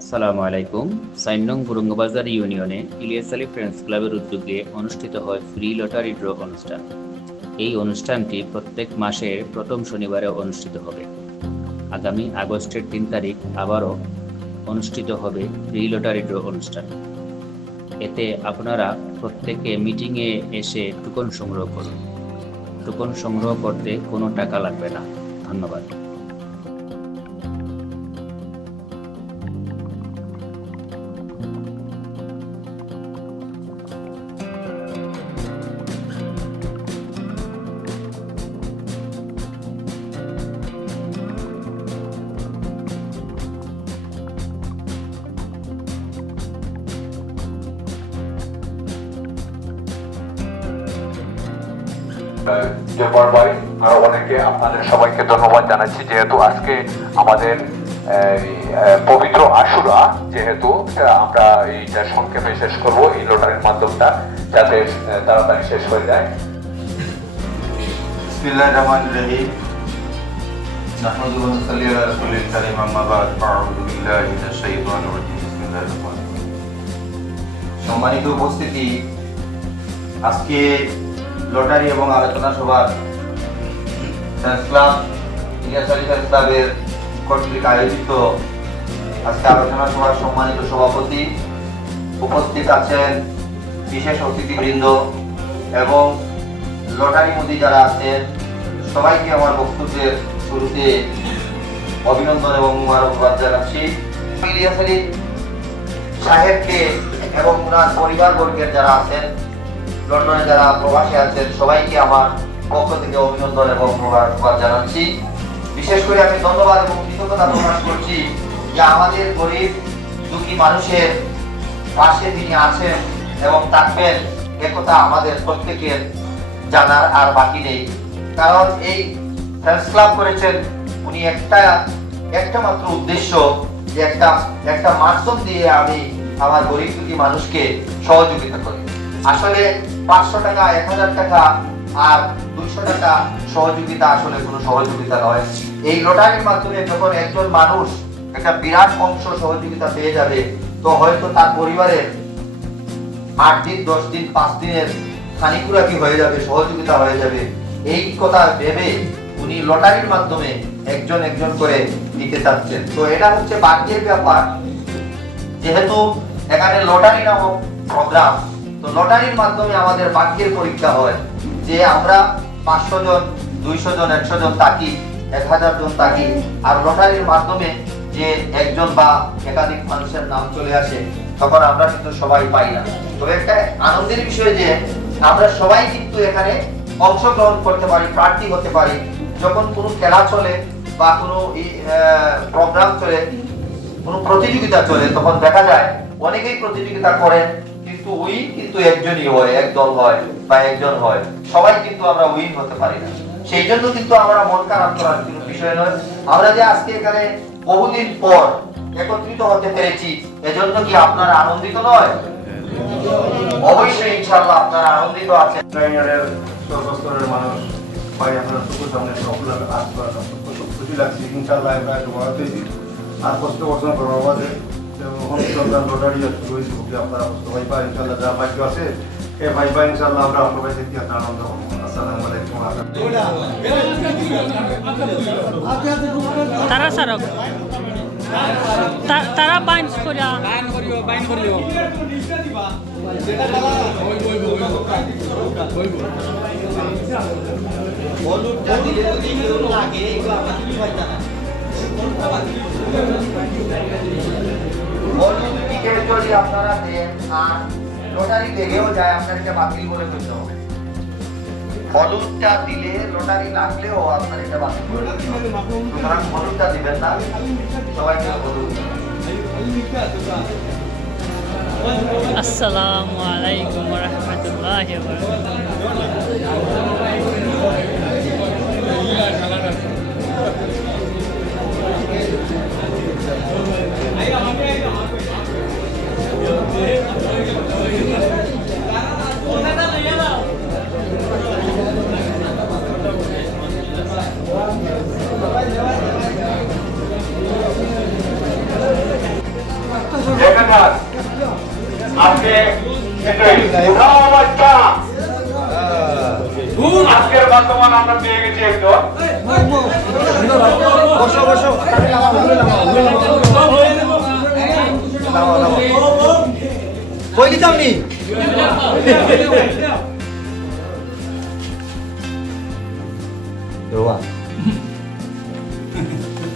আসসালামু আলাইকুম। ৪ নং বুরুঙ্গবাজার ইউনিয়নে ইলিয়াস আলী ফ্রেন্ডস ক্লাবের উদ্যোগে অনুষ্ঠিত হয় ফ্রি লটারি ড্র অনুষ্ঠান। এই অনুষ্ঠানটি প্রত্যেক মাসের প্রথম শনিবারে অনুষ্ঠিত হবে। আগামী আগস্টের ৩ তারিখ আবারও অনুষ্ঠিত হবে ফ্রি লটারি ড্র অনুষ্ঠান। এতে আপনারা প্রত্যেকে মিটিংয়ে এসে টুকন সংগ্রহ করুন। টুকন সংগ্রহ করতে কোনো টাকা লাগবে না। ধন্যবাদ। জব্বার ভাই আরো অনেকে আপনাদের সবাইকে ধন্যবাদ জানাচ্ছি, যেহেতু আজকে আমাদের পবিত্র আশুরা, যেহেতু আমরা এইটা সংক্ষেপে শেষ করব এই লটারির মাধ্যমটা যাতে তাড়াতাড়ি শেষ হয়ে যায়। বিসমিল্লাহির রহমানির রহিম। নাহমাদুহু ওয়া নুসাল্লি আলা রাসূলিল কারীম, আম্মা বা'দ। আউযু বিল্লাহি মিনাশ শাইতানির রাজীম। বিসমিল্লাহির রহমানির রহিম। সম্মানিত উপস্থিতি, আজকে লটারি এবং আলোচনা সভার friends club, Ilias Ali friends ক্লাবের কর্তৃক আয়োজিত আজকে আলোচনা সভার সম্মানিত সভাপতি, উপস্থিত আছেন বিশেষ অতিথিবৃন্দ এবং লটারি মুদি যারা আছেন, সবাইকে আমার বক্তব্যের শুরুতে অভিনন্দন এবং মুবারকবাদ জানাচ্ছি। ইলিয়াস আলী সাহেবকে এবং ওনার পরিবারবর্গের যারা আছেন, লন্ডনে যারা প্রবাসী আছেন, সবাইকে আমার পক্ষ থেকে অভিনন্দন এবং মুবারকবাদ জানাচ্ছি। বিশেষ করে আমি ধন্যবাদ এবং কৃতজ্ঞতা প্রকাশ করছি যে আমাদের গরিব দুঃখী মানুষের পাশে তিনি আছেন এবং থাকবেন, একথা আমাদের প্রত্যেকের জানার আর বাকি নেই। কারণ এই ফ্রেন্ডস ক্লাব করেছেন উনি একটা মাত্র উদ্দেশ্য, যে একটা মাধ্যম দিয়ে আমি আমার গরিব দুঃখী মানুষকে সহযোগিতা করি। আসলে 500 টাকা, 1000 টাকা আর 200 টাকা সহযোগিতা আসলে কোনো সহযোগিতা নয়। এই লটারির মাধ্যমে যখন একজন মানুষ একটা বিরাট অংশ সহযোগিতা পেয়ে যাবে, তো হয়তো তার পরিবারের 8 দিন, 10 দিন, 5 দিনের খানিকুরাকি হয়ে যাবে, সহযোগিতা হয়ে যাবে। এই কথা ভেবে উনি লটারির মাধ্যমে একজন একজন করে দিতে চাচ্ছেন। তো এটা হচ্ছে ভাগ্যের ব্যাপার। যেহেতু এখানে লটারি নামক প্রোগ্রাম, তো লটারির মাধ্যমে আমাদের ভাগ্যের পরীক্ষা হয় যে আমরা 500 জন, 200 জন, 100 জন থাকি, 1000 জন থাকি, আর লটারির মাধ্যমে যে একজন বা একাধিক মানুষের নাম চলে আসে, তখন আমরা কিন্তু সবাই পাই না। তবে একটা আনন্দের বিষয় যে আমরা সবাই কিন্তু এখানে অংশগ্রহণ করতে পারি, প্রার্থী হতে পারি। যখন কোনো খেলা চলে বা কোনো প্রোগ্রাম চলে, কোনো প্রতিযোগিতা চলে, তখন দেখা যায় অনেকেই প্রতিযোগিতা করেন, কিন্তু উইন কিন্তু একজনই হয়, একদল হয় বা একজন হয়, সবাই কিন্তু আমরা উইন হতে পারি না। সেই জন্য কিন্তু আমরা মন খারাপ করার কোনো বিষয় নয়। আমরা যে আজকে এখানে বহুদিন পর একত্রিত হতে পেরেছি, এজন্য কি আপনারা আনন্দিত নয়? অবশ্যই ইনশাআল্লাহ আপনারা আনন্দিত আছেন। সর্বস্তরের মানুষ ভাই, আপনারা চোখের সামনে সফলতা আসবার খুব খুশি লাগছে। ইনশাআল্লাহ আমরা একটা বড় পেয়েছি আর কষ্ট অর্জন করার বাদে লটারি রয়েছে, আপনারা সবাই পাই ইনশাআল্লাহ। যা ভাগ্য আছে এ ভাই পাই ইনশাআল্লাহ, আমরা সবাই দেখি একটা আনন্দ করবো। আসসালামু আলাইকুম। তারা সারক তারা বাইন করিয়া যদি আপনারা দেন আর লটারি লেগেও যায়, আপনাকে বাতিল করে ফেলতে হবে। হলুদটা দিলে লটারি লাগলেও আপনার এটা বাতিল করে দিতে হবে। সুতরাং হলুদটা দিবেন না, সবাইকে হলুদ। আসসালামু আলাইকুম ওয়া রাহমাতুল্লাহি ওয়া যান আজকে আজকের বর্তমান আমরা পেয়ে গেছি একজন কই দিতাম নি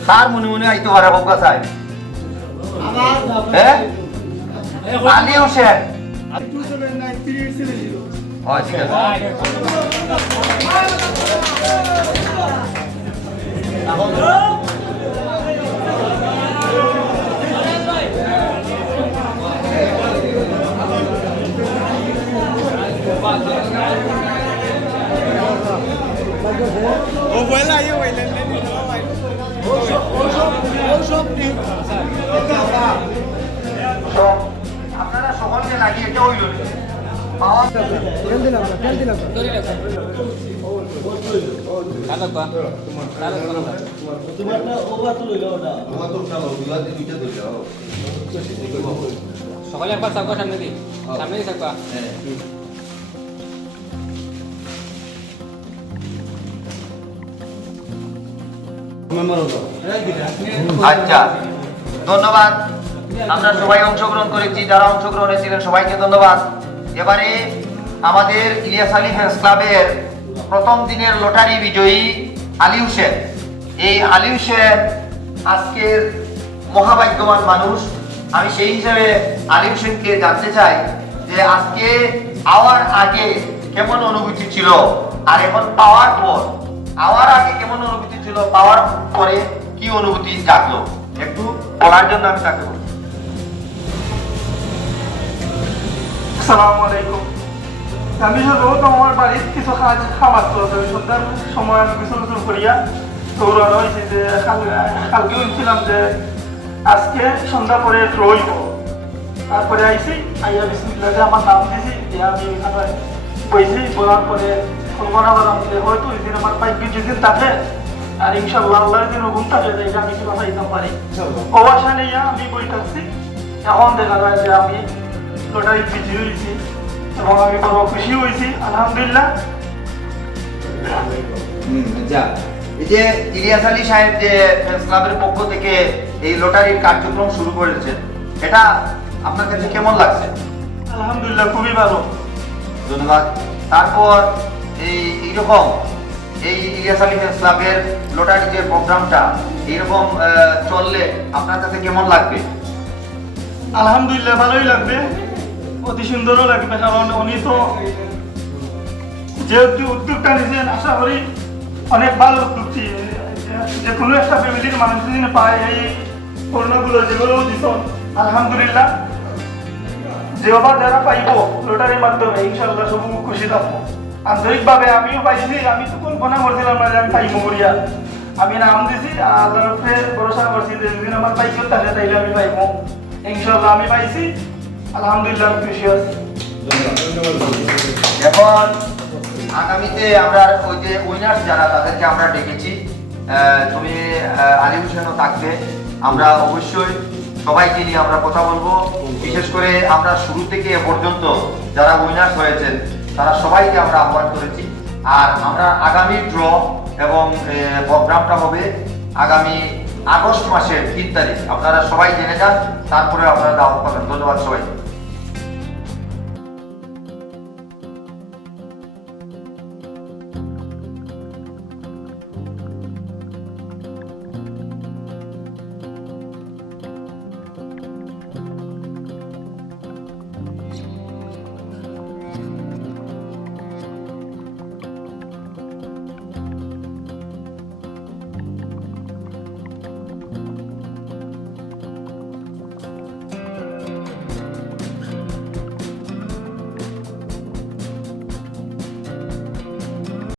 কার মনে মনে আইতো হারা বকা চাই হ্যাঁ আলী হোসেন ঠিক আছে আপনারা সকলকে লাগিয়ে এটা হইল পাওয়া সকালে একবার থাকবা সামনে দিই সামনেই থাকবা আচ্ছা ধন্যবাদ আমরা সবাই অংশগ্রহণ করেছি যারা অংশগ্রহণ করেছিলেন সবাইকে ধন্যবাদ এবারে আমাদের ইলিয়াস আলী ফ্যান্স ক্লাবের প্রথম দিনের লটারি বিজয়ী আলী হোসেন এই আলী হোসেন আজকের মহাভাগ্যবান মানুষ আমি সেই হিসাবে আলী হোসেনকে জানতে চাই যে আজকে আওয়ার আগে কেমন অনুভূতি ছিল আর এখন পাওয়ার পর আওয়ার আগে কেমন অনুভূতি ছিল পাওয়ার পরে কি অনুভূতি জাগলো একটু বলার জন্য আমি তাকে বলি আসসালামু আলাইকুম আমি সাধারণত আমার বাড়ির কিছু কাজ খাবার তো আছে সন্ধ্যার সময় আমি কিছু কিছু করিয়া দৌড়ানো হয়েছে যে কালকে বলছিলাম যে আজকে সন্ধ্যা পরে রইব তারপরে আইসি আইয়া বিসমিল্লাহ আমার নাম দিয়েছি যে আমি এখানে বইছি বলার পরে কল্পনা করলাম যে হয়তো ওই দিন আমার বাইক যেদিন থাকে আর ইনশাল্লাহ আল্লাহর দিন ওগুন থাকে যে আমি কিবা পাইতাম পারি অবাসা নিয়ে আমি বই থাকছি এখন দেখা যায় যে আমি লটারি বিজয়ী হয়েছি এবং আমি বড় খুশি হয়েছি আলহামদুলিল্লাহ আচ্ছা এই যে ইলিয়াস আলী সাহেব যে ফ্রেন্ডস ক্লাবের পক্ষ থেকে এই লটারির কার্যক্রম শুরু করেছেন এটা আপনার কাছে কেমন লাগছে আলহামদুলিল্লাহ খুবই ভালো ধন্যবাদ তারপর এইরকম এই ইলিয়াস আলী ফ্রেন্ডস ক্লাবের লটারি যে প্রোগ্রামটা এইরকম চললে আপনার কাছে কেমন লাগবে আলহামদুলিল্লাহ ভালোই লাগবে অতি সুন্দরও লাগবে কারণ উনি তো যেহেতু উদ্যোগটা নিয়েছেন আশা করি অনেক ভালো উদ্যোগটি যে কোনো একটা ফ্যামিলির মানুষ যদি পায় এই করোনাগুলো যেগুলো দিত আলহামদুলিল্লাহ যেবার যারা পাইব লটারির মাধ্যমে ইনশাল্লাহ সব খুশি থাকবো আন্তরিকভাবে আমিও পাইছি আমি তো কল্পনা করছিলাম না যে আমি পাইব করিয়া আমি নাম দিছি আল্লাহর উপরে ভরসা করছি যে যদি আমার পাইব তাহলে তাইলে আমি পাইব ইনশাল্লাহ আমি পাইছি আলহামদুলিল্লাহ আমি খুশি আছি এখন আগামীতে আমরা ওই যে উইনার্স যারা তাদেরকে আমরা ডেকেছি তুমি আলী হোসেনও থাকবে আমরা অবশ্যই সবাইকে নিয়ে আমরা কথা বলবো বিশেষ করে আমরা শুরু থেকে এ পর্যন্ত যারা উইনার্স হয়েছেন তারা সবাইকে আমরা আহ্বান করেছি আর আমরা আগামী ড্র এবং প্রোগ্রামটা হবে আগামী আগস্ট মাসের 3 তারিখ আপনারা সবাই জেনে যান তারপরে আপনারা দাওয়াত পাবেন ধন্যবাদ সবাই